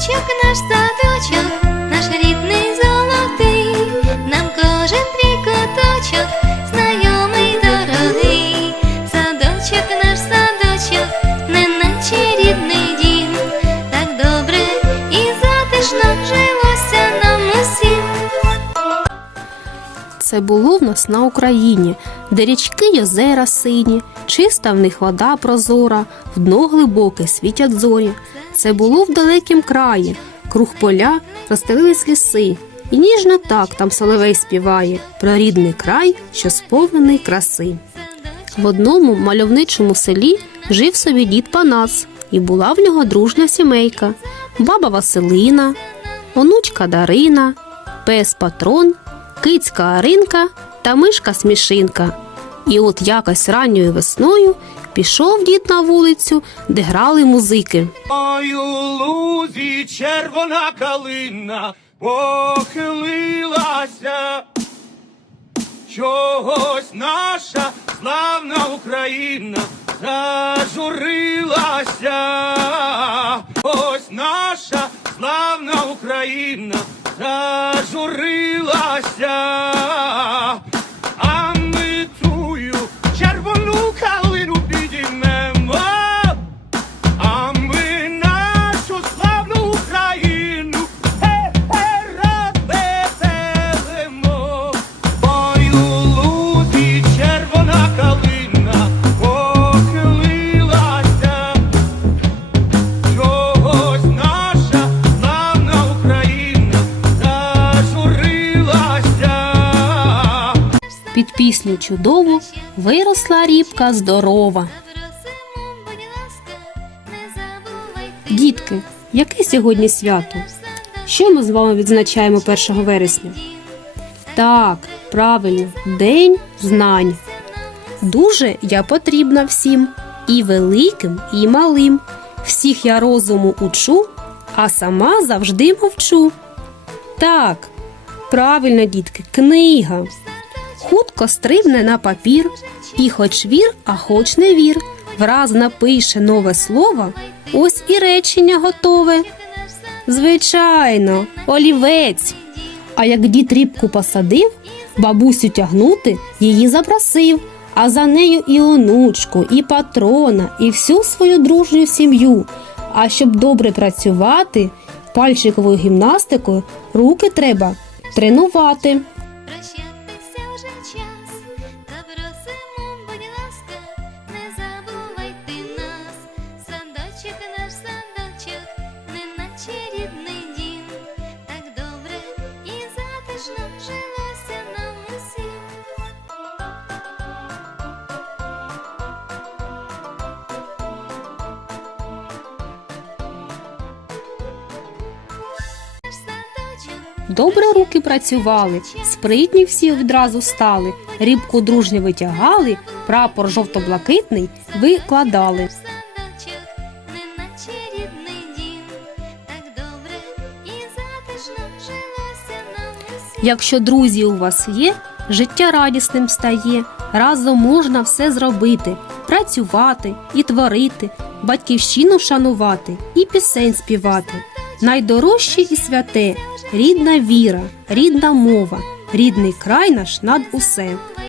садочок, наш садочок, наш рідний золотий, нам кожен твій коточок, знайомий дорогий, садочок, наш садочок, не наче рідний дім, так добре і затишно жилося нам усім. Це було в нас на Україні, де річки озера сині, чиста в них вода прозора, в дно глибоке світять зорі. Це було в далекім краї, круг поля розстелились ліси, і ніжно так там соловей співає про рідний край, що сповнений краси. В одному мальовничому селі жив собі дід Панас, і була в нього дружна сімейка, баба Василина, онучка Дарина, пес Патрон, кицька Аринка та мишка Смішинка. І от якось ранньою весною пішов дід на вулицю, де грали музики. Ой, лузі червона калина похилилася. Чогось наша славна Україна зажурилася. Ось наша славна Україна зажурилася. Під пісню чудову виросла рібка здорова. Дітки, яке сьогодні свято? Що ми з вами відзначаємо 1 вересня? Так, правильно, День знань. Дуже я потрібна всім, і великим, і малим. Всіх я розуму учу, а сама завжди мовчу. Так, правильно, дітки, книга. Хутко стрибне на папір, і хоч вір, а хоч не вір, враз напише нове слово, ось і речення готове. Звичайно, олівець. А як дід рібку посадив, бабусю тягнути її запросив, а за нею і онучку, і патрона, і всю свою дружню сім'ю. А щоб добре працювати, пальчиковою гімнастикою руки треба тренувати. us. Добре руки працювали, спритні всі відразу стали, рібку дружньо витягали, прапор жовто-блакитний викладали. Якщо друзі у вас є, життя радісним стає, разом можна все зробити, працювати і творити, батьківщину шанувати і пісень співати. Найдорожче і святе рідна віра, рідна мова, рідний край наш над усе.